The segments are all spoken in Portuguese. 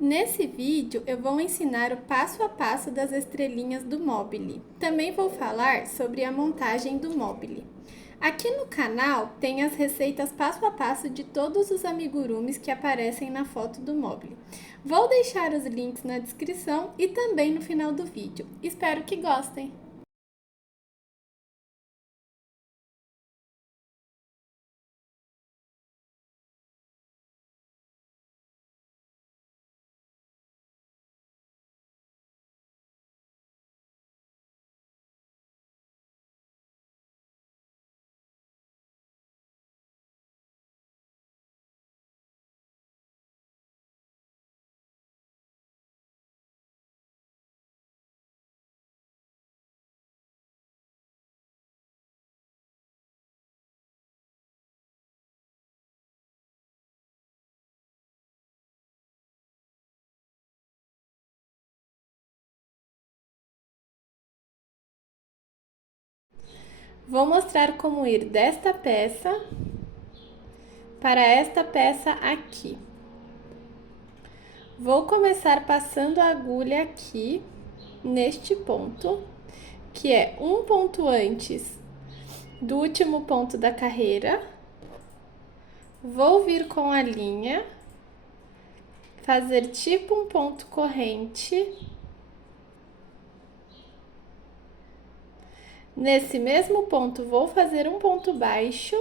Nesse vídeo eu vou ensinar o passo a passo das estrelinhas do Mobile. Também vou falar sobre a montagem do Mobile. Aqui no canal tem as receitas passo a passo de todos os amigurumis que aparecem na foto do Mobile. Vou deixar os links na descrição e também no final do vídeo. Espero que gostem! Vou mostrar como ir desta peça para esta peça aqui. Vou começar passando a agulha aqui, neste ponto, que é um ponto antes do último ponto da carreira. Vou vir com a linha, fazer tipo um ponto corrente. Nesse mesmo ponto, vou fazer um ponto baixo.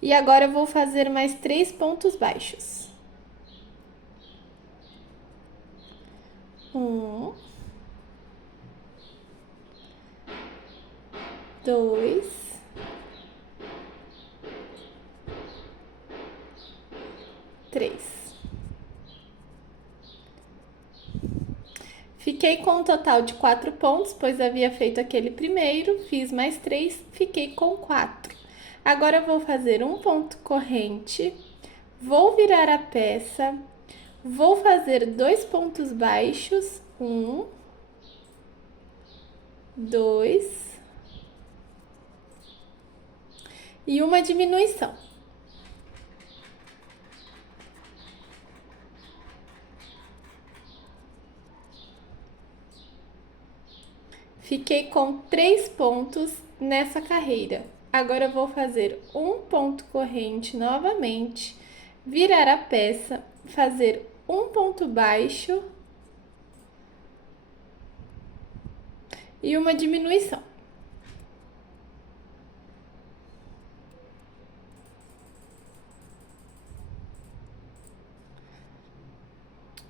E agora eu vou fazer mais 3 pontos baixos. 1, 2, 3. Fiquei com um total de 4 pontos, pois havia feito aquele primeiro, fiz mais 3, fiquei com 4. Agora eu vou fazer um ponto corrente, vou virar a peça, vou fazer 2 pontos baixos, 1, 2 e uma diminuição. Fiquei com 3 pontos nessa carreira. Agora eu vou fazer um ponto corrente novamente, virar a peça, fazer um ponto baixo e uma diminuição.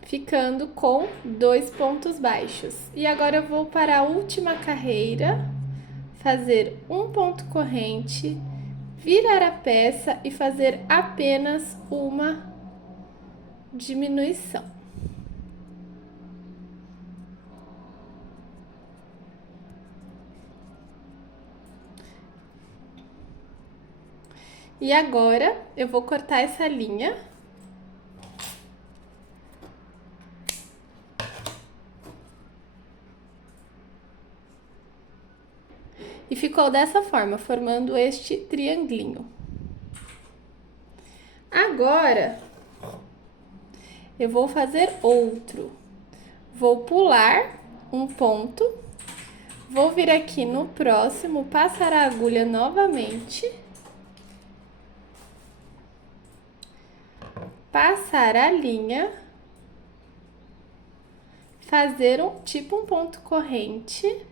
Ficando com 2 pontos baixos. E agora eu vou para a última carreira, fazer um ponto corrente, virar a peça e fazer apenas uma diminuição. E agora eu vou cortar essa linha. E ficou dessa forma, formando este triangulinho. Agora, eu vou fazer outro. Vou pular um ponto, vou vir aqui no próximo, passar a agulha novamente, passar a linha, fazer tipo um ponto corrente,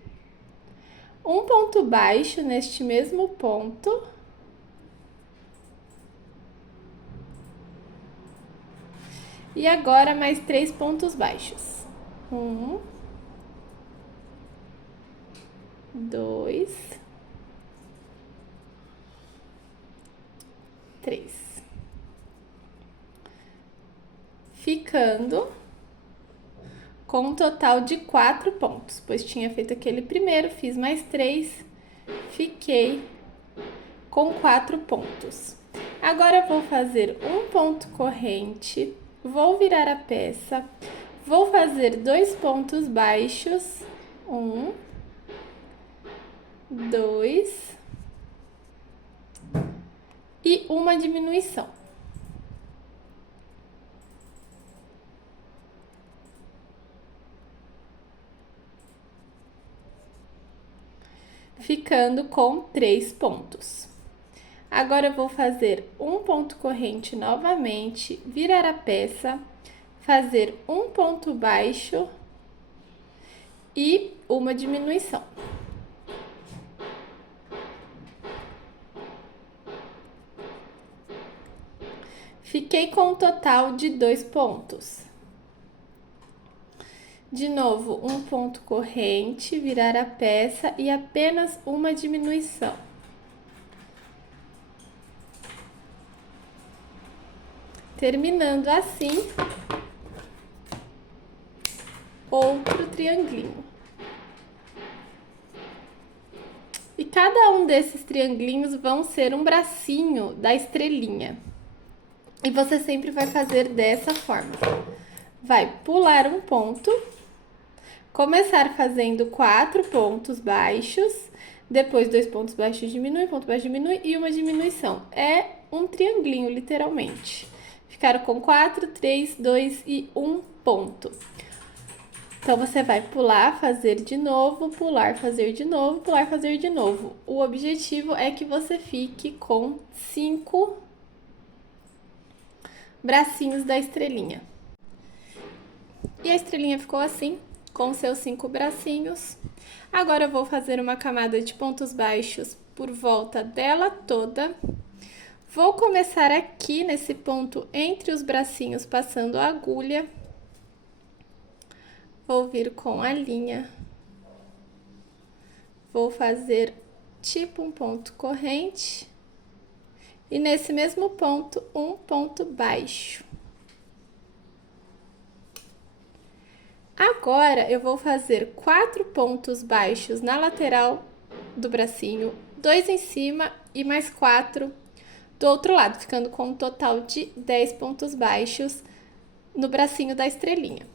um ponto baixo neste mesmo ponto, e agora mais 3 pontos baixos. 1, 2, 3. Ficando com um total de 4 pontos, pois tinha feito aquele primeiro, fiz mais 3, fiquei com 4 pontos. Agora eu vou fazer um ponto corrente, vou virar a peça, vou fazer 2 pontos baixos, 1, 2 e uma diminuição. ficando com 3 pontos. Agora eu vou fazer um ponto corrente novamente, virar a peça, fazer um ponto baixo e uma diminuição. Fiquei com um total de 2 pontos. De novo, um ponto corrente, virar a peça e apenas uma diminuição. Terminando assim, outro triangulinho. E cada um desses triangulinhos vão ser um bracinho da estrelinha. E você sempre vai fazer dessa forma. Vai pular um ponto, começar fazendo 4 pontos baixos, depois 2 pontos baixos diminui, ponto baixo diminui e uma diminuição. É um triangulinho, literalmente. Ficaram com 4, 3, 2 e 1 ponto. Então, você vai pular, fazer de novo, pular, fazer de novo, pular, fazer de novo. O objetivo é que você fique com 5 bracinhos da estrelinha. E a estrelinha ficou assim, com seus 5 bracinhos. Agora eu vou fazer uma camada de pontos baixos por volta dela toda. Vou começar aqui nesse ponto entre os bracinhos, passando a agulha. Vou vir com a linha. Vou fazer tipo um ponto corrente. E nesse mesmo ponto, um ponto baixo. Agora, eu vou fazer 4 pontos baixos na lateral do bracinho, 2 em cima e mais 4 do outro lado, ficando com um total de 10 pontos baixos no bracinho da estrelinha.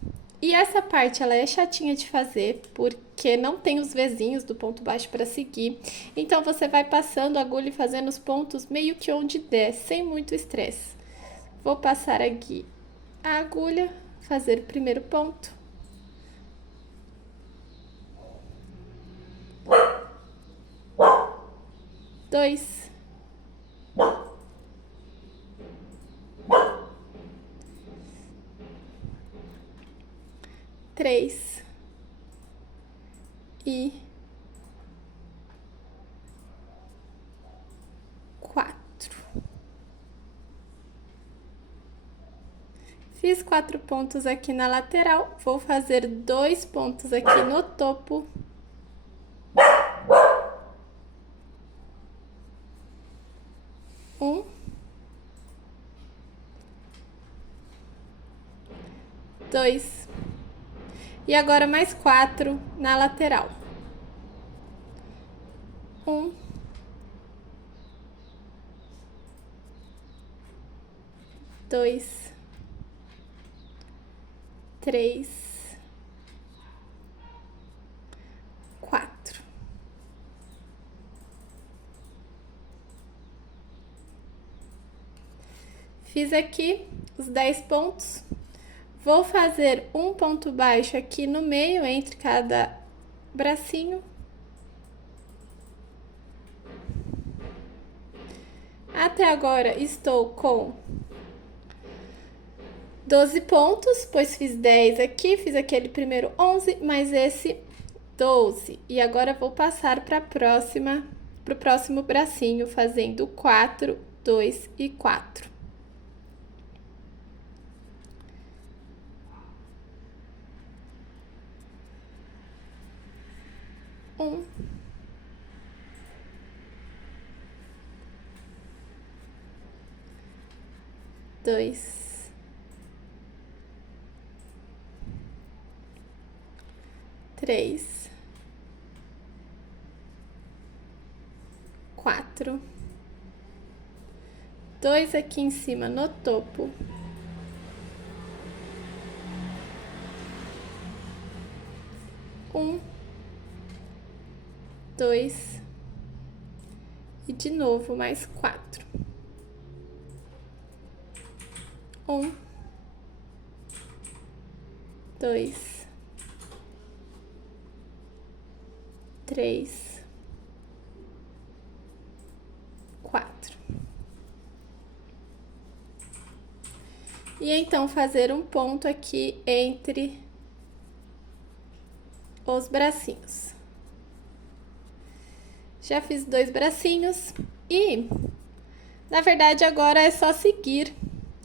E essa parte, ela é chatinha de fazer, porque não tem os vezinhos do ponto baixo para seguir. Então, você vai passando a agulha e fazendo os pontos meio que onde der, sem muito estresse. Vou passar aqui a agulha, fazer o primeiro ponto. Dois. Três. E 4. Fiz 4 pontos aqui na lateral, vou fazer 2 pontos aqui no topo. Um. 2. E agora mais 4 na lateral. 1. 2. 3. 4. Fiz aqui os 10 pontos. Vou fazer um ponto baixo aqui no meio, entre cada bracinho. Até agora estou com 12 pontos, pois fiz 10 aqui, fiz aquele primeiro 11, mais esse 12. E agora vou passar para o próximo bracinho, fazendo 4, 2 e 4. 1. 2. 3. 4. 2 aqui em cima no topo. 1. 2. E de novo mais 4. 1. 2. 3. E então fazer um ponto aqui entre os bracinhos. Já fiz 2 bracinhos e, na verdade, agora é só seguir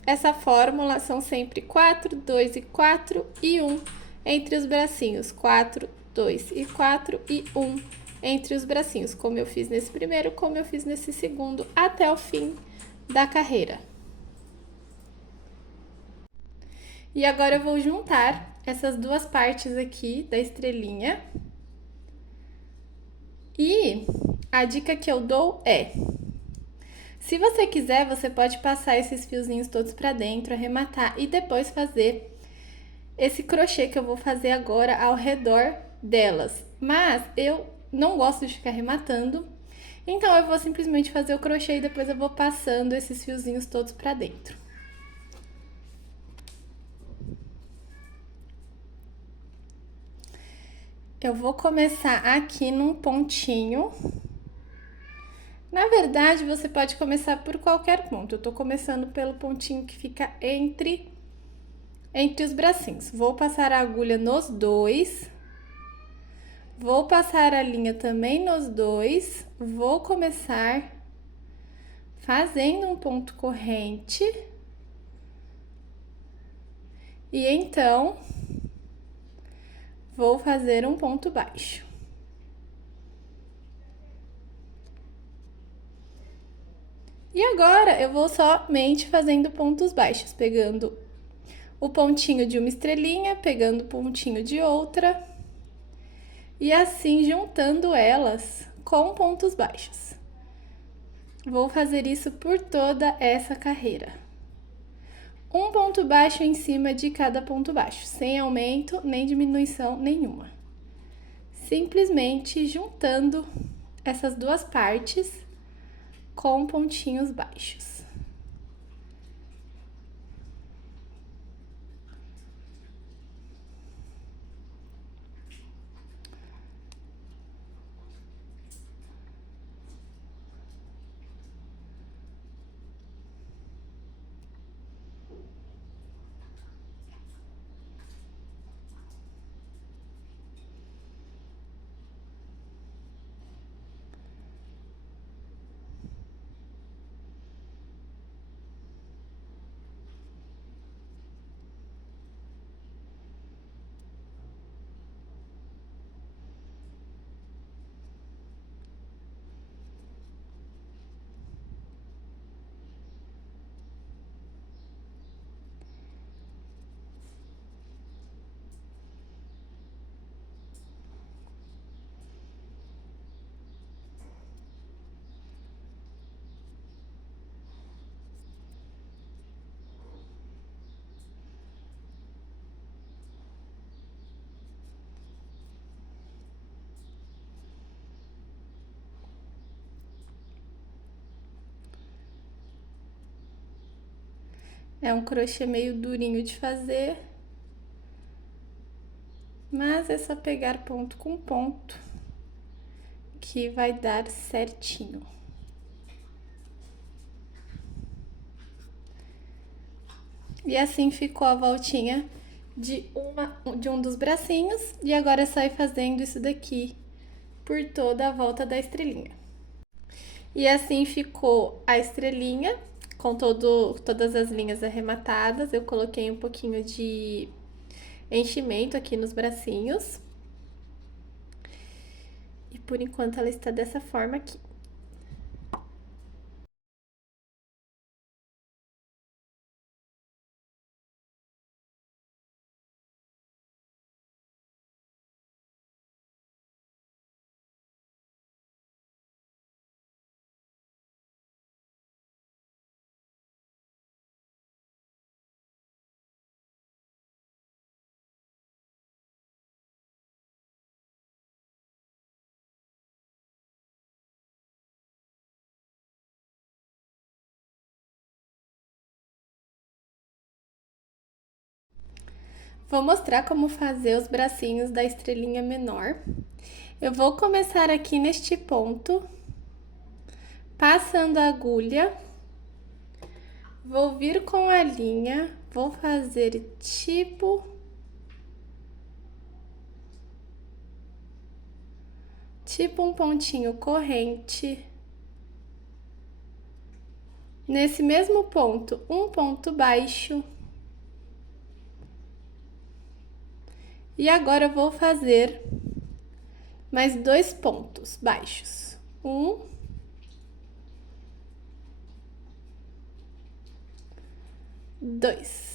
essa fórmula. São sempre 4, 2 e 4 e 1 entre os bracinhos. 4, 2 e 4 e 1 entre os bracinhos, como eu fiz nesse primeiro, como eu fiz nesse segundo, até o fim da carreira. E agora eu vou juntar essas duas partes aqui da estrelinha. E a dica que eu dou é: se você quiser, você pode passar esses fiozinhos todos pra dentro, arrematar e depois fazer esse crochê que eu vou fazer agora ao redor delas. Mas eu não gosto de ficar arrematando, então eu vou simplesmente fazer o crochê e depois eu vou passando esses fiozinhos todos pra dentro. Eu vou começar aqui num pontinho. Na verdade, você pode começar por qualquer ponto. Eu tô começando pelo pontinho que fica entre os bracinhos. Vou passar a agulha nos dois. Vou passar a linha também nos dois. Vou começar fazendo um ponto corrente. E então, vou fazer um ponto baixo. E agora, eu vou somente fazendo pontos baixos, pegando o pontinho de uma estrelinha, pegando o pontinho de outra, e assim juntando elas com pontos baixos. Vou fazer isso por toda essa carreira. Um ponto baixo em cima de cada ponto baixo, sem aumento nem diminuição nenhuma. Simplesmente juntando essas duas partes com pontinhos baixos. É um crochê meio durinho de fazer, mas é só pegar ponto com ponto que vai dar certinho. E assim ficou a voltinha de um dos bracinhos, e agora é só ir fazendo isso daqui por toda a volta da estrelinha. E assim ficou a estrelinha, com todas as linhas arrematadas. Eu coloquei um pouquinho de enchimento aqui nos bracinhos. E por enquanto ela está dessa forma aqui. Vou mostrar como fazer os bracinhos da estrelinha menor. Eu vou começar aqui neste ponto, passando a agulha, vou vir com a linha, vou fazer tipo um pontinho corrente. Nesse mesmo ponto, um ponto baixo. E agora eu vou fazer mais 2 pontos baixos. 1, 2.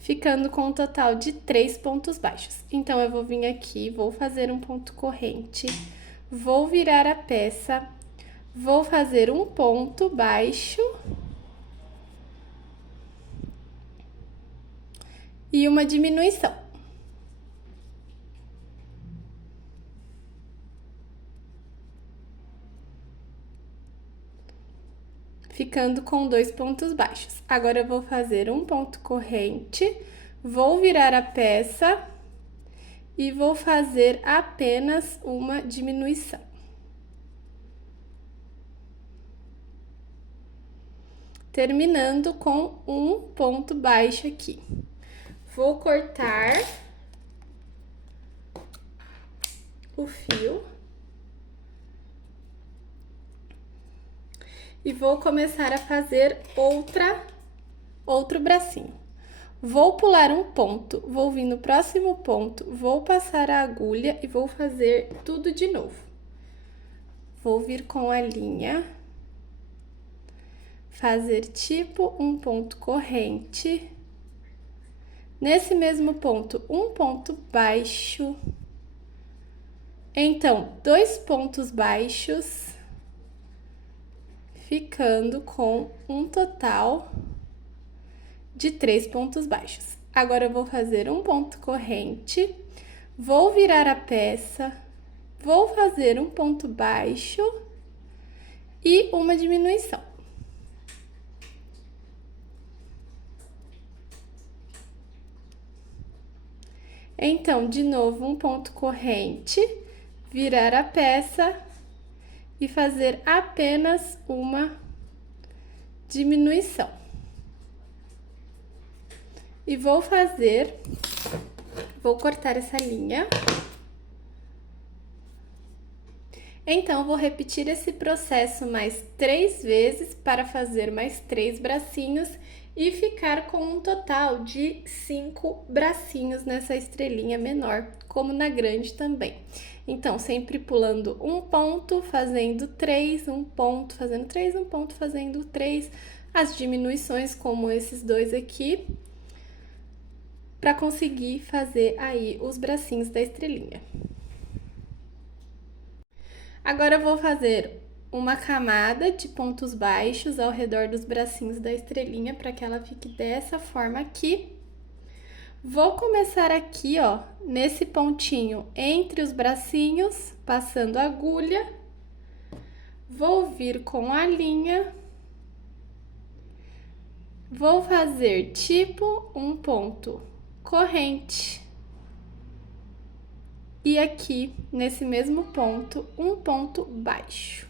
Ficando com um total de 3 pontos baixos. Então, eu vou vir aqui, vou fazer um ponto corrente, vou virar a peça, vou fazer um ponto baixo e uma diminuição. Ficando com 2 pontos baixos. Agora, eu vou fazer um ponto corrente, vou virar a peça e vou fazer apenas uma diminuição. Terminando com um ponto baixo aqui. Vou cortar o fio. E vou começar a fazer outro bracinho. Vou pular um ponto, vou vir no próximo ponto, vou passar a agulha e vou fazer tudo de novo. Vou vir com a linha, fazer tipo um ponto corrente. Nesse mesmo ponto, um ponto baixo. Então, 2 pontos baixos, ficando com um total de 3 pontos baixos. Agora, eu vou fazer um ponto corrente, vou virar a peça, vou fazer um ponto baixo e uma diminuição. Então, de novo, um ponto corrente, virar a peça e fazer apenas uma diminuição. E vou cortar essa linha. Então, vou repetir esse processo mais 3 vezes para fazer mais 3 bracinhos e ficar com um total de 5 bracinhos nessa estrelinha menor, como na grande também. Então, sempre pulando um ponto, fazendo 3, um ponto, fazendo 3, um ponto, fazendo 3, as diminuições como esses 2 aqui, para conseguir fazer aí os bracinhos da estrelinha. Agora, eu vou fazer uma camada de pontos baixos ao redor dos bracinhos da estrelinha, para que ela fique dessa forma aqui. Vou começar aqui, ó, nesse pontinho entre os bracinhos, passando a agulha. Vou vir com a linha. Vou fazer tipo um ponto corrente. E aqui, nesse mesmo ponto, um ponto baixo.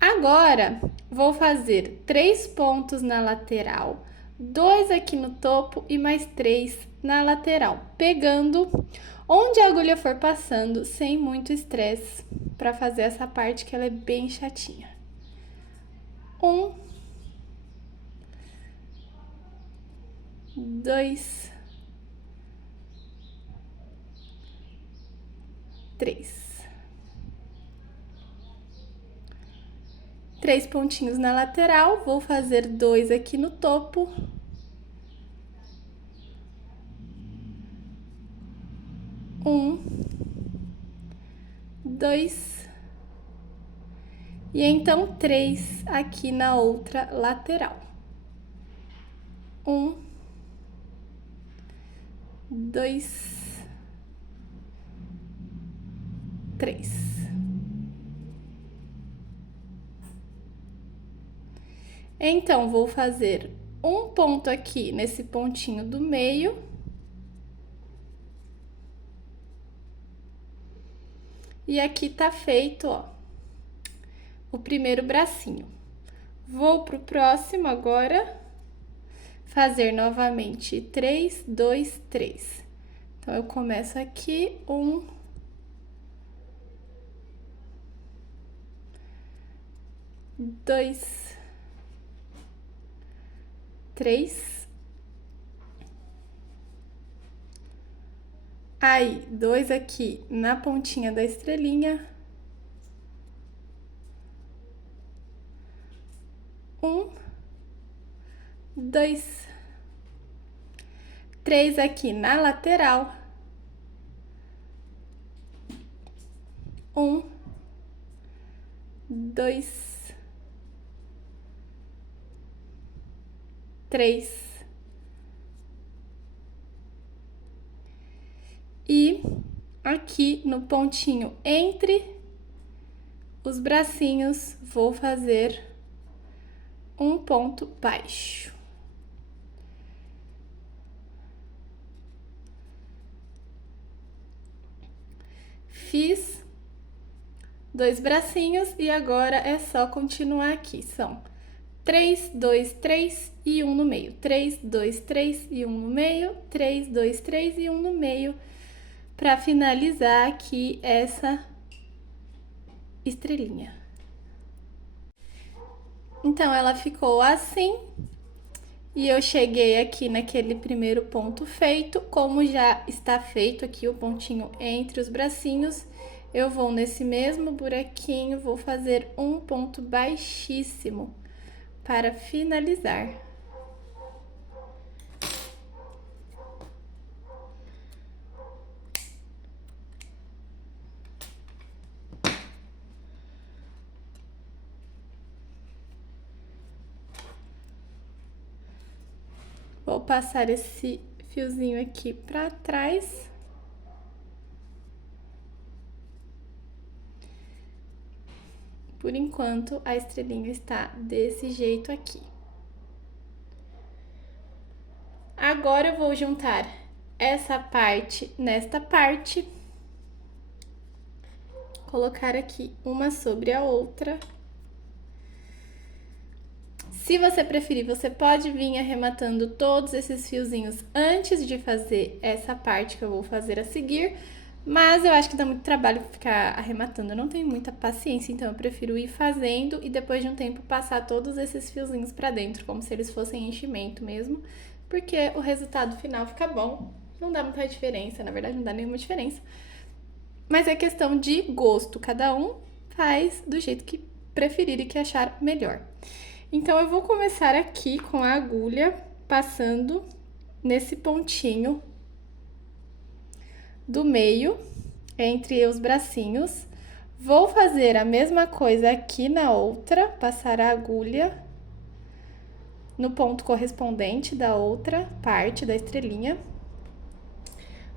Agora, vou fazer 3 pontos na lateral, 2 aqui no topo e mais 3 na lateral, pegando onde a agulha for passando, sem muito estresse, para fazer essa parte que ela é bem chatinha. 1, 2, 3. 3 pontinhos na lateral, vou fazer 2 aqui no topo. 1, 2, e então 3 aqui na outra lateral. 1, 2, 3. Então, vou fazer um ponto aqui nesse pontinho do meio. E aqui tá feito, ó, o primeiro bracinho. Vou pro próximo agora, fazer novamente 3, 2, 3. Então, eu começo aqui, 1, 2, 3. Aí, 2 aqui na pontinha da estrelinha. 1, 2, 3 aqui na lateral. 1, 2, 3. E aqui no pontinho entre os bracinhos, vou fazer um ponto baixo. Fiz 2 bracinhos e agora é só continuar aqui. São 3, 2, 3 e 1 no meio. 3, 2, 3 e 1 no meio. 3, 2, 3 e 1 no meio. Para finalizar aqui essa estrelinha. Então, ela ficou assim. E eu cheguei aqui naquele primeiro ponto feito. Como já está feito aqui o pontinho entre os bracinhos, eu vou nesse mesmo buraquinho, vou fazer um ponto baixíssimo para finalizar. Vou passar esse fiozinho aqui pra trás. Por enquanto, a estrelinha está desse jeito aqui. Agora, eu vou juntar essa parte nesta parte. Colocar aqui uma sobre a outra. Se você preferir, você pode vir arrematando todos esses fiozinhos antes de fazer essa parte que eu vou fazer a seguir, mas eu acho que dá muito trabalho ficar arrematando, eu não tenho muita paciência, então eu prefiro ir fazendo e depois de um tempo passar todos esses fiozinhos pra dentro, como se eles fossem enchimento mesmo, porque o resultado final fica bom, não dá muita diferença, na verdade não dá nenhuma diferença, mas é questão de gosto, cada um faz do jeito que preferir e que achar melhor. Então, eu vou começar aqui com a agulha, passando nesse pontinho do meio, entre os bracinhos. Vou fazer a mesma coisa aqui na outra, passar a agulha no ponto correspondente da outra parte da estrelinha.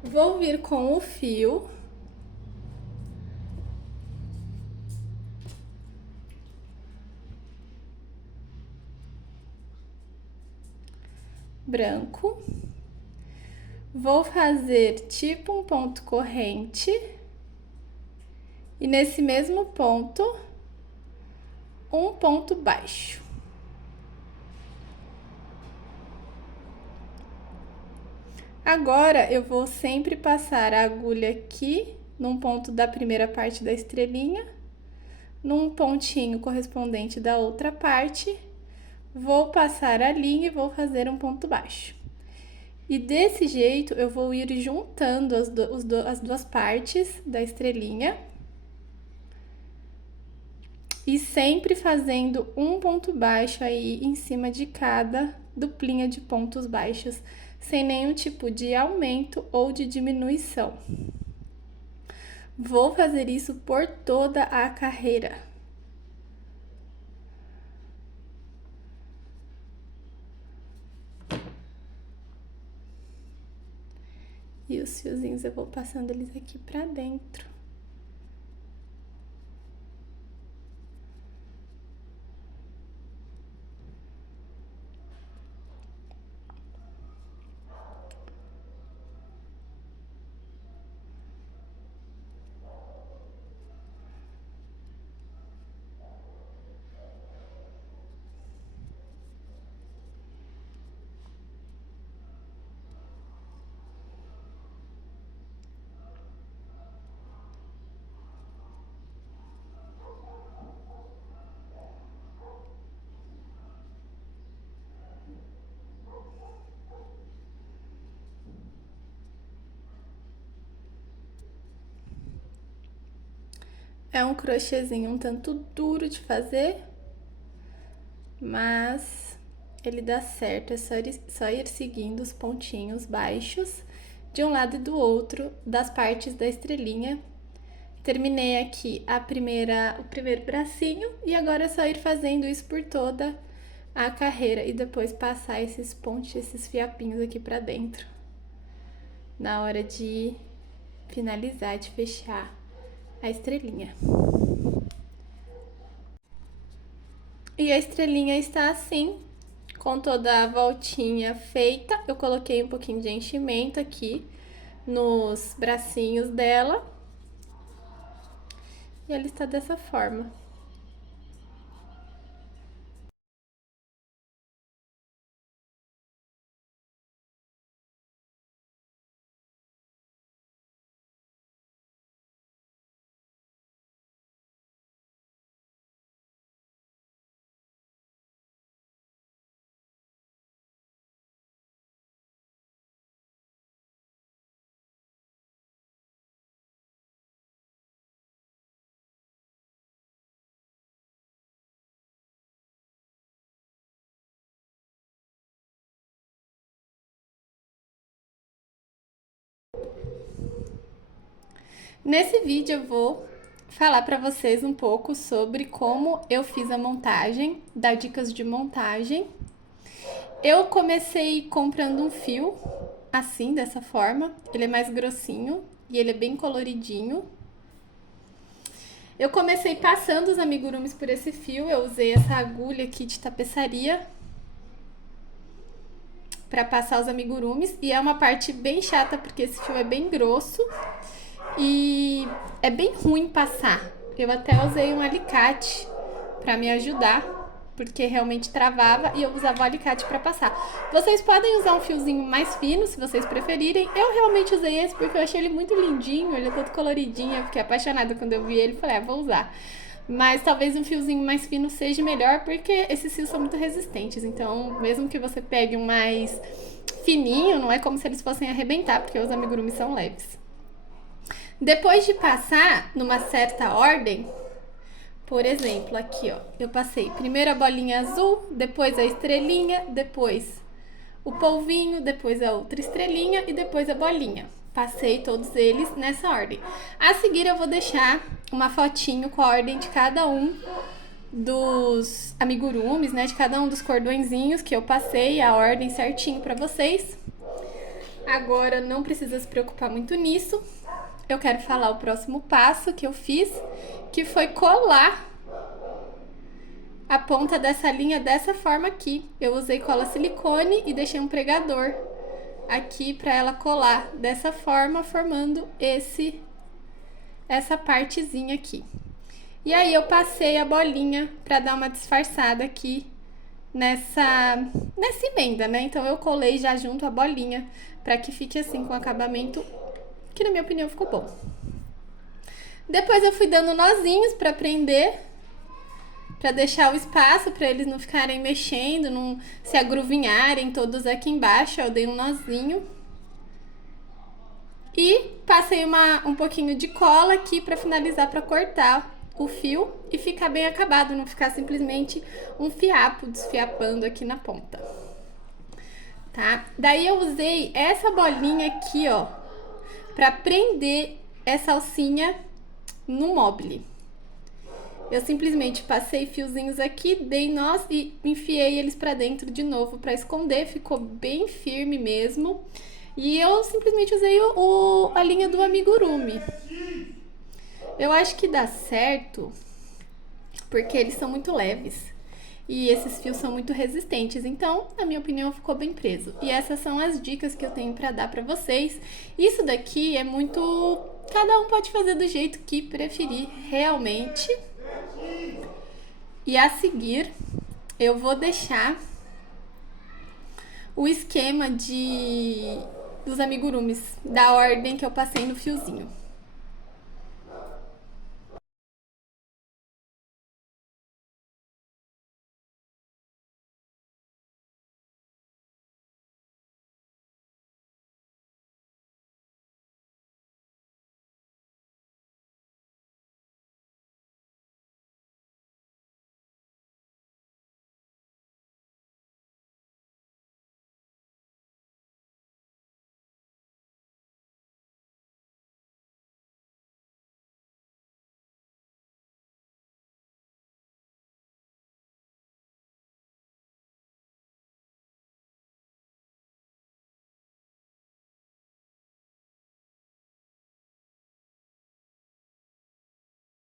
Vou vir com o fio branco. Vou fazer tipo um ponto corrente. E nesse mesmo ponto, um ponto baixo. Agora, eu vou sempre passar a agulha aqui, num ponto da primeira parte da estrelinha, num pontinho correspondente da outra parte, vou passar a linha e vou fazer um ponto baixo. E desse jeito, eu vou ir juntando as duas partes da estrelinha. E sempre fazendo um ponto baixo aí em cima de cada duplinha de pontos baixos, sem nenhum tipo de aumento ou de diminuição. Vou fazer isso por toda a carreira. E os fiozinhos eu vou passando eles aqui pra dentro. É um crochêzinho um tanto duro de fazer, mas ele dá certo, é só ir seguindo os pontinhos baixos de um lado e do outro das partes da estrelinha. Terminei aqui o primeiro bracinho e agora é só ir fazendo isso por toda a carreira e depois passar esses pontos, esses fiapinhos aqui pra dentro na hora de finalizar, de fechar a estrelinha. E a estrelinha está assim, com toda a voltinha feita. Eu coloquei um pouquinho de enchimento aqui nos bracinhos dela. E ela está dessa forma. Nesse vídeo eu vou falar para vocês um pouco sobre como eu fiz a montagem, dar dicas de montagem. Eu comecei comprando um fio assim, dessa forma. Ele é mais grossinho e ele é bem coloridinho. Eu comecei passando os amigurumis por esse fio. Eu usei essa agulha aqui de tapeçaria para passar os amigurumis. E é uma parte bem chata porque esse fio é bem grosso e é bem ruim passar. Eu até usei um alicate para me ajudar, porque realmente travava e eu usava o alicate para passar. Vocês podem usar um fiozinho mais fino, se vocês preferirem. Eu realmente usei esse porque eu achei ele muito lindinho, ele é todo coloridinho, eu fiquei apaixonada quando eu vi ele, falei, vou usar. Mas talvez um fiozinho mais fino seja melhor, porque esses fios são muito resistentes, então mesmo que você pegue um mais fininho, não é como se eles fossem arrebentar, porque os amigurumis são leves. Depois de passar numa certa ordem, por exemplo, aqui ó, eu passei primeiro a bolinha azul, depois a estrelinha, depois o polvinho, depois a outra estrelinha e depois a bolinha. Passei todos eles nessa ordem. A seguir eu vou deixar uma fotinho com a ordem de cada um dos amigurumis, né, de cada um dos cordõezinhos que eu passei, a ordem certinho pra vocês. Agora não precisa se preocupar muito nisso. Eu quero falar o próximo passo que eu fiz, que foi colar a ponta dessa linha dessa forma aqui. Eu usei cola silicone e deixei um pregador aqui para ela colar dessa forma, formando essa partezinha aqui. E aí eu passei a bolinha para dar uma disfarçada aqui nessa emenda, né? Então eu colei já junto a bolinha para que fique assim com acabamento que na minha opinião ficou bom. Depois eu fui dando nozinhos para prender, para deixar o espaço para eles não ficarem mexendo, não se agruvinharem todos aqui embaixo. Eu dei um nozinho e passei um pouquinho de cola aqui para finalizar, para cortar o fio e ficar bem acabado, não ficar simplesmente um fiapo desfiapando aqui na ponta, tá? Daí eu usei essa bolinha aqui, ó, para prender essa alcinha no mobile. Eu simplesmente passei fiozinhos aqui, dei nós e enfiei eles para dentro de novo para esconder, ficou bem firme mesmo. E eu simplesmente usei a linha do amigurumi. Eu acho que dá certo porque eles são muito leves e esses fios são muito resistentes, então, na minha opinião, ficou bem preso. E essas são as dicas que eu tenho para dar para vocês. Isso daqui é muito... cada um pode fazer do jeito que preferir realmente. E a seguir, eu vou deixar o esquema dos amigurumis, da ordem que eu passei no fiozinho.